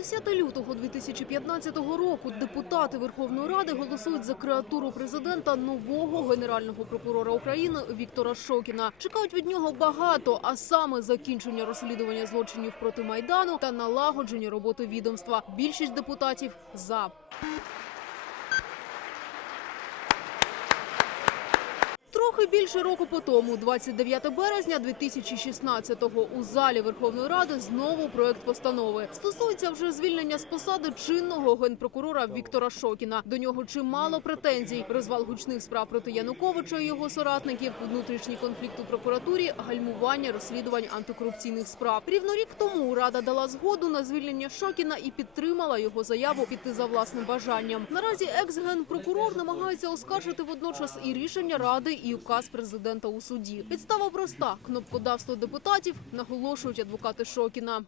10 лютого 2015 року депутати Верховної Ради голосують за креатуру президента нового генерального прокурора України Віктора Шокіна. Чекають від нього багато, а саме закінчення розслідування злочинів проти майдану та налагодження роботи відомства. Більшість депутатів за. Трохи більше року по тому, 29 березня 2016-го, у залі Верховної Ради знову проект постанови стосується вже звільнення з посади чинного генпрокурора Віктора Шокіна. До нього чимало претензій: розвал гучних справ проти Януковича і його соратників, внутрішній конфлікт у прокуратурі, гальмування розслідувань антикорупційних справ. Рівно рік тому рада дала згоду на звільнення Шокіна і підтримала його заяву піти за власним бажанням. Наразі екс-генпрокурор намагається оскаржити водночас і рішення ради, і указ президента у суді. Підстава проста: кнопкодавство депутатів наголошують адвокати Шокіна.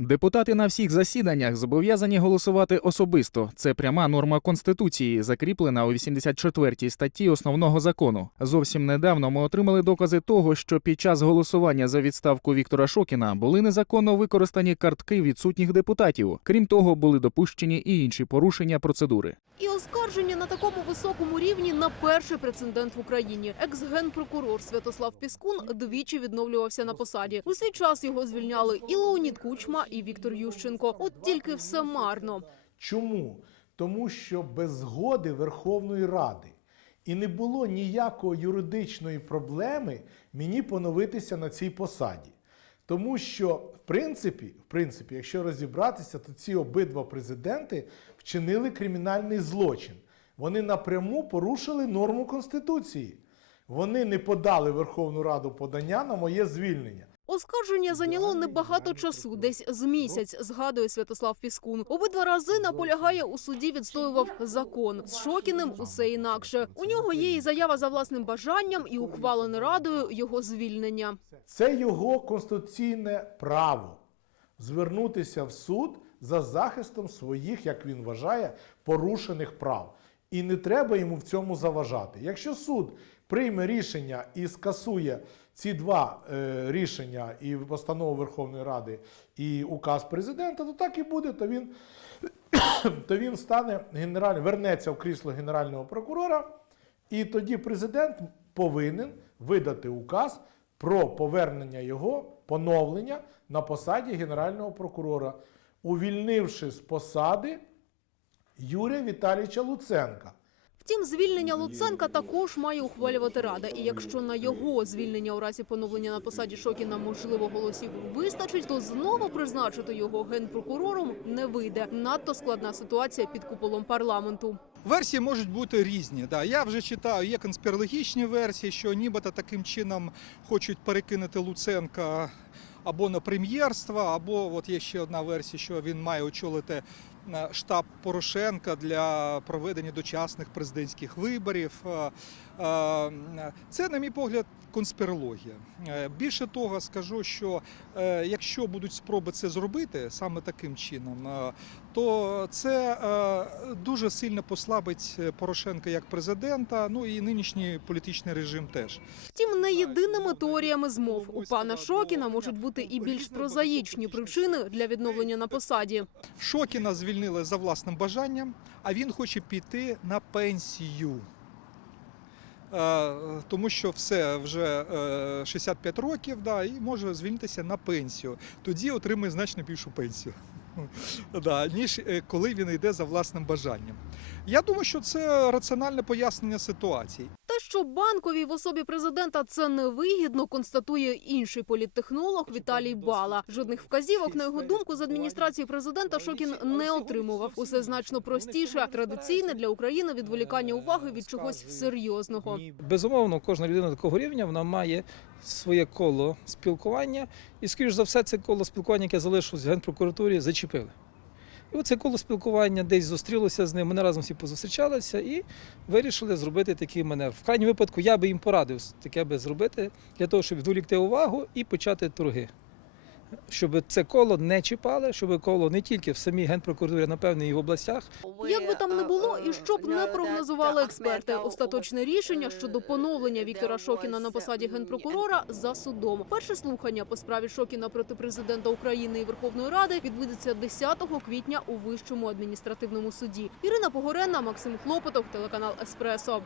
Депутати на всіх засіданнях зобов'язані голосувати особисто. Це пряма норма конституції, закріплена у 84 статті основного закону. Зовсім недавно ми отримали докази того, що під час голосування за відставку Віктора Шокіна були незаконно використані картки відсутніх депутатів. Крім того, були допущені і інші порушення процедури. І оскарження на такому високому рівні на перший прецедент в Україні. Екс-генпрокурор Святослав Піскун двічі відновлювався на посаді. У свій час його звільняли і Леонід Кучма, і Віктор Ющенко. От тільки все марно. Чому? Тому що без згоди Верховної Ради і не було ніякої юридичної проблеми мені поновитися на цій посаді. Тому що, в принципі, в принципі, якщо розібратися, то ці обидва президенти вчинили кримінальний злочин. Вони напряму порушили норму Конституції. Вони не подали Верховну Раду подання на моє звільнення. Оскарження зайняло небагато часу, десь з місяць, згадує Святослав Піскун. Обидва рази наполягає у суді, відстоював закон. З Шокіним усе інакше. У нього є і заява за власним бажанням, і ухвалене радою його звільнення. Це його конституційне право звернутися в суд за захистом своїх, як він вважає, порушених прав. І не треба йому в цьому заважати. Якщо суд прийме рішення і скасує ці два е, рішення, і постанову Верховної Ради, і указ президента, то так і буде, то він, то він стане генеральним, вернеться в крісло генерального прокурора, і тоді президент повинен видати указ про повернення його, поновлення на посаді генерального прокурора, увільнивши з посади Юрія Віталійовича Луценка. Втім, звільнення Луценка також має ухвалювати рада. І якщо на його звільнення у разі поновлення на посаді Шокіна можливо голосів вистачить, то знову призначити його генпрокурором не вийде. Надто складна ситуація під куполом парламенту. Версії можуть бути різні. Да. Я вже читаю, є конспірологічні версії, що нібито таким чином хочуть перекинути Луценка або на прем'єрство, або от є ще одна версія, що він має очолити штаб Порошенка для проведення дочасних президентських виборів. Це, на мій погляд, конспірологія. Е, Більше того, скажу, що е, якщо будуть спроби це зробити саме таким чином, е, то це дуже сильно послабить Порошенка як президента, ну і нинішній політичний режим теж. Втім, не єдиними теоріями змов у пана Шокіна можуть бути і більш прозаїчні причини для відновлення на посаді. Шокіна звільнили за власним бажанням, а він хоче піти на пенсію. Е, Тому що все вже е, 65 років, да, і може звільнитися на пенсію. Тоді отримує значно більшу пенсію, да, ніж е, коли він йде за власним бажанням. Я думаю, що це раціональне пояснення ситуації. Те, що банковій в особі президента це невигідно, констатує інший політтехнолог Віталій Бала. Жодних вказівок, на його думку, з адміністрації президента Шокін не отримував. Усе значно простіше, традиційне для України відволікання уваги від чогось серйозного. Безумовно, кожна людина такого рівня вона має своє коло спілкування, і, скоріш за все, це коло спілкування, яке залишилось в генпрокуратурі, зачепили. І оце коло спілкування десь зустрілося з ним. Вони разом всі позустрічалися і вирішили зробити такий маневр. В крайньому випадку я би їм порадив таке би зробити для того, щоб відволікти увагу і почати торги. Щоб це коло не чіпали, щоб коло не тільки в самій генпрокуратурі, а напевне і в областях, Як би там не було, і що б не прогнозували експерти, остаточне рішення щодо поновлення Віктора Шокіна на посаді генпрокурора за судом. Перше слухання по справі Шокіна проти президента України і Верховної Ради відбудеться 10 квітня у Вищому адміністративному суді. Ірина Погоренна, Максим Хлопотов, телеканал Еспресо.